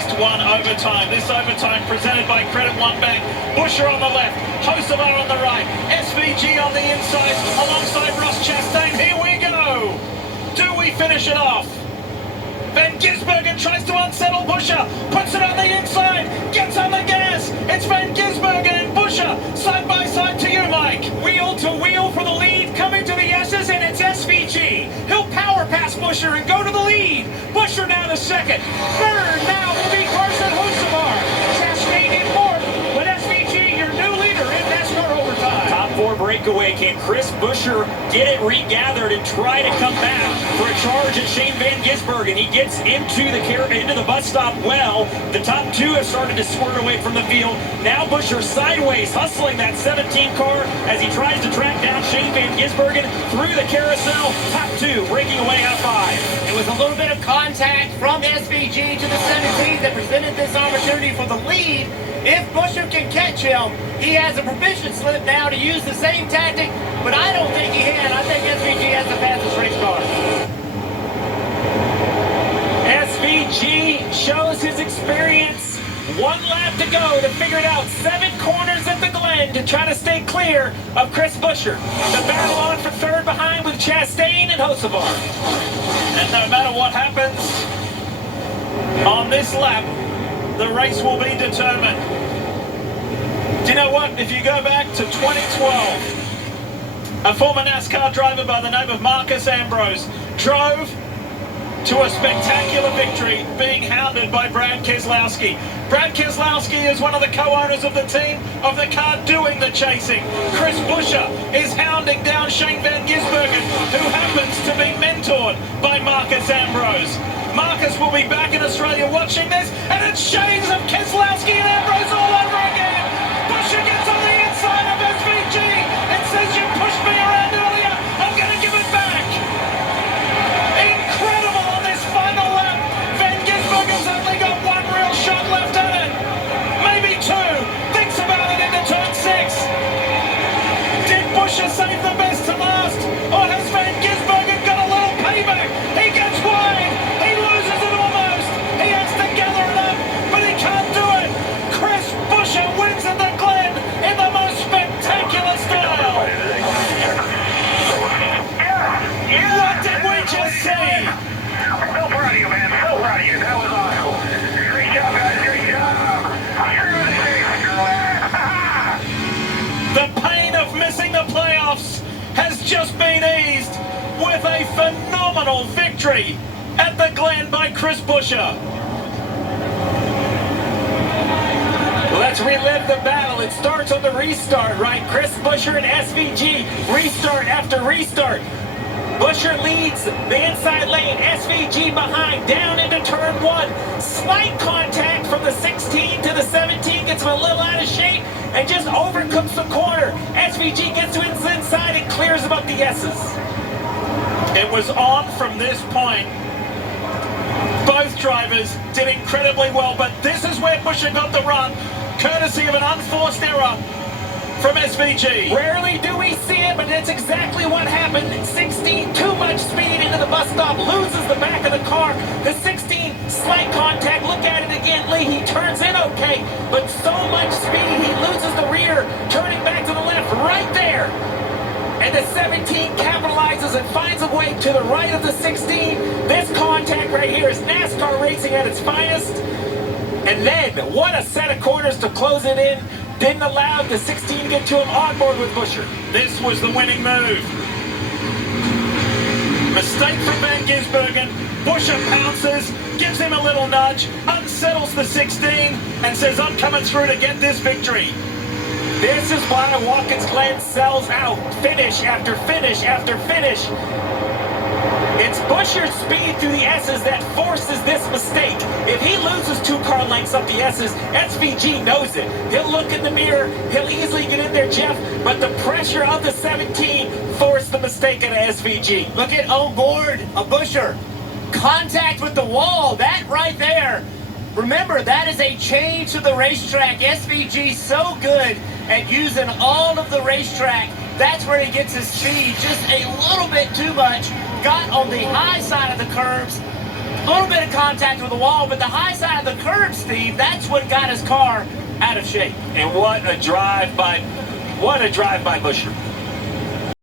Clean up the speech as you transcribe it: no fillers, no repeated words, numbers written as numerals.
least one overtime. This overtime presented by Credit One Bank. Busher on the left, Hocevar on the right, SVG on the inside alongside Ross Chastain. Here we go. Do we finish it off? Van Gisbergen tries to unsettle Busher, puts it on the inside, gets on the gas. It's Van Gisbergen and Busher side by side to you, Mike. Wheel to wheel for the lead, coming to the S's, and it's SVG. He'll power past Busher and go to the lead. Busher now to second. Third now will be Carson Hocevar. Chastain in fourth, but SVG, your new leader in NASCAR overtime. Top four breakaway. Can Chris Busher get it regathered and try to come back for a charge at Shane Van Gisbergen? He gets into the bus stop well. The top two have started to squirt away from the field. Now Busher sideways, hustling that 17 car as he tries to track down Shane Van Gisbergen through the carousel. Top two breaking away out of 5. It was a little bit of contact from SVG to the 17 that presented this opportunity for the lead. If Busher can catch him, he has a permission slip now to use the same tactic, but I don't think he can. I think SVG has the fastest race car. SVG shows his experience. 1 lap to go to figure it out. 7 corners at the Glen to try to stay clear of Chris Busher. The battle on for third behind with Chastain and Hocevar. And no matter what happens on this lap, the race will be determined. Do you know what? If you go back to 2012, a former NASCAR driver by the name of Marcus Ambrose drove to a spectacular victory, being hounded by Brad Keselowski. Brad Keselowski is one of the co-owners of the team of the car doing the chasing. Chris Busher is hounding down Shane Van Gisbergen, who happens to be mentored by Marcus Ambrose. Marcus will be back in Australia watching this, and it's shades of Keselowski and Ambrose all over again. Busher gets on the inside of SVG. It says you pushed me around earlier. I'm going to give it back. Incredible on this final lap. Van Gisbergen's only got one real shot left at it. Maybe 2. Thinks about it into turn 6. Did Busher save the best to last? Or has Van Gisbergen got a little payback? He gets wide. He loses it almost. He has to gather it up, but he can't do it. Chris Busher wins at the Glen in the most spectacular style. What did we just see? So proud of you, man. So proud of you. That was awesome. Great job, guys. Great job. The pain of missing the playoffs has just been eased with a phenomenal victory at the Glen by Chris Busher. Let's relive the battle. It starts on the restart, right? Chris Busher and SVG, restart after restart. Busher leads the inside lane, SVG behind, down into turn 1. Slight contact from the 16 to the 17, gets him a little out of shape, and just overcooks the corner. SVG gets to his inside and clears him up the S's. It was on from this point. Both drivers did incredibly well, but this is where Busher got the run, courtesy of an unforced error from SVG. Rarely do we see it, but that's exactly what happened. 16, too much speed into the bus stop, loses the back of the car. The 16, slight contact, look at it again, Lee, he turns in okay, but so much speed, he loses the rear, turning back to the left, right there. And the 17 capitalizes and finds a way to the right of the 16. This contact right here is NASCAR racing at its finest. And then, what a set of corners to close it in. Didn't allow the 16 to get to him on board with Busher. This was the winning move. Mistake from Van Gisbergen. Busher pounces, gives him a little nudge, unsettles the 16, and says, I'm coming through to get this victory. This is why Watkins Glen sells out finish after finish after finish. It's Busher's speed through the S's that forces this mistake. If he loses 2 car lengths up the S's, SVG knows it. He'll look in the mirror, he'll easily get in there, Jeff, but the pressure of the 17 forced the mistake at SVG. Look at on board a Busher. Contact with the wall, that right there. Remember, that is a change to the racetrack. SVG so good at using all of the racetrack. That's where he gets his speed, just a little bit too much. Got on the high side of the curves, little bit of contact with the wall, but the high side of the curb, Steve, that's what got his car out of shape. And what a drive by Busher.